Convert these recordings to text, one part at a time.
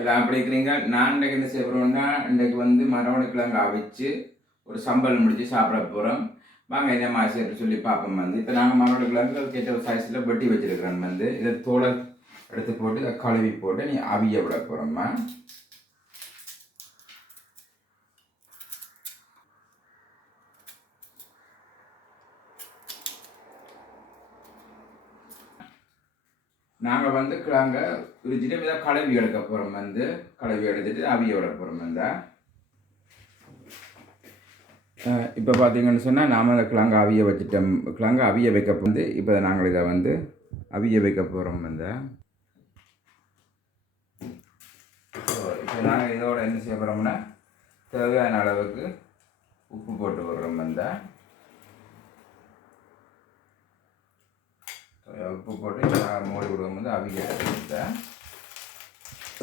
எல்லாம் அப்படி இருக்கிறீங்க. நான் இன்றைக்கு என்ன செய்ய போகிறோம்னா, இன்றைக்கு வந்து மரவள்ளிக்கிழங்கு அவிச்சு ஒரு சம்பல் முடிச்சு சாப்பிட போகிறோம். வாங்க என்ன மாதிரி செய்யறது சொல்லி பார்ப்போம். வந்து இப்போ நாங்கள் மரவள்ளிக்கிழங்கு கேட்ட ஒரு சைஸில் வெட்டி வச்சிருக்கிறோம். வந்து இதை தோலை எடுத்து போட்டு இதை கழுவி போட்டு நீ அவிய விட போகிறோம்மா. நாங்கள் வந்து கிழங்க உரிச்சிட்டு இதை கழுவி எடுக்க போகிறோம். வந்து கழுவி எடுத்துட்டு அவிய விட போகிறோம். இந்த இப்போ பார்த்தீங்கன்னு சொன்னால் நாம் அந்த கிழங்கு அவிய வச்சுட்டோம். கிழங்கு அவிய வைக்க வந்து இப்போ நாங்கள் இதை வந்து அவிய வைக்க போகிறோம். இந்த இப்போ நாங்கள் இதோட என்ன செய்ய போகிறோம்னா தேவையான அளவுக்கு உப்பு போட்டு விடுறோம். இந்த உப்பு போட்டு மூடி விடுவோம். வந்து அவிய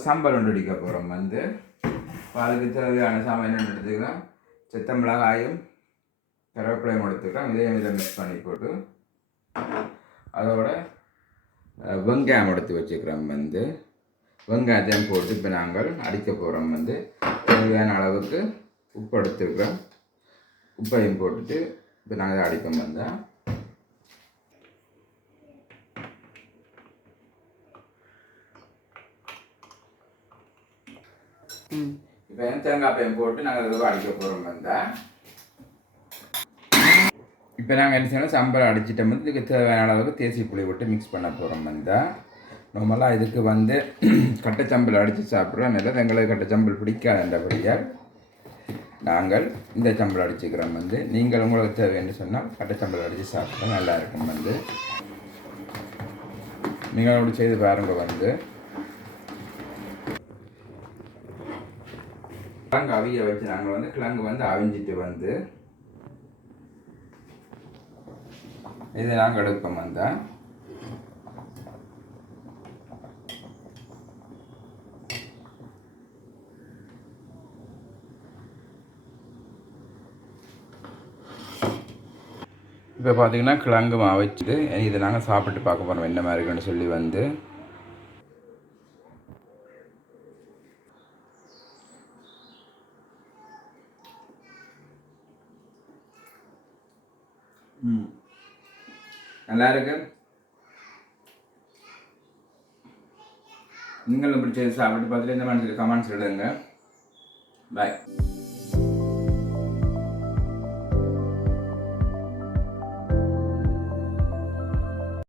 சாம்பார் ஒன்று அடிக்க போகிறோம். வந்து அதுக்கு தேவையான சாமான் என்னென்னு எடுத்துக்கலாம். செத்த மிளகாயும் கருவேப்பிலையும் எடுத்துக்கலாம். இதையும் இதை மிக்ஸ் பண்ணி போட்டு அதோட வெங்காயம் எடுத்து வச்சுக்கிறோம். வந்து வெங்காயத்தையும் போட்டு இப்போ நாங்கள் அடிக்க போகிறோம். வந்து தேவையான அளவுக்கு உப்பு எடுத்துக்கிறோம். உப்பையும் போட்டுட்டு இப்போ நாங்கள் இதை அடிக்க வந்தோம். இப்போ தேங்காய் பையன் போட்டு நாங்கள் இதை அடிக்க போகிறோம். வந்தால் இப்போ நாங்கள் என்ன செய்யணும், சம்பளம் அடிச்சிட்டோம். வந்து இதுக்கு தேவையான அளவுக்கு தேசி புளி விட்டு மிக்ஸ் பண்ண போகிறோம். வந்தால் நார்மலாக இதுக்கு வந்து கட்டைச்சம்பல் அடித்து சாப்பிட்றோம். நல்லது. எங்களுக்கு கட்டைச்சம்பல் பிடிக்காதுன்றபடியால் நாங்கள் இந்த சம்பளம் அடிச்சுக்கிறோம். வந்து நீங்கள் உங்களுக்கு தேவைன்னு சொன்னால் கட்டைச்சம்பல் அடித்து சாப்பிட்டா நல்லாயிருக்கும். வந்து நீங்கள் அப்படி செய்து பாருங்க. வந்து கிழங்கு அவிய வச்சு நாங்கள் வந்து கிழங்கு வந்து அவிஞ்சிட்டு வந்து இதை நாங்கள் எடுப்போம். வந்தால் இப்போ பார்த்தீங்கன்னா கிழங்கு அவிச்சிட்டு இதை நாங்கள் சாப்பிட்டு பார்க்க போகிறோம் என்ன மாதிரி இருக்குன்னு சொல்லி. வந்து நல்லா இருக்கு. நீங்களும் பிடிச்சது சாப்பிட்டு பார்த்துட்டு இந்த மாதிரி கமெண்ட்ஸ் எழுதுங்க. பாய்.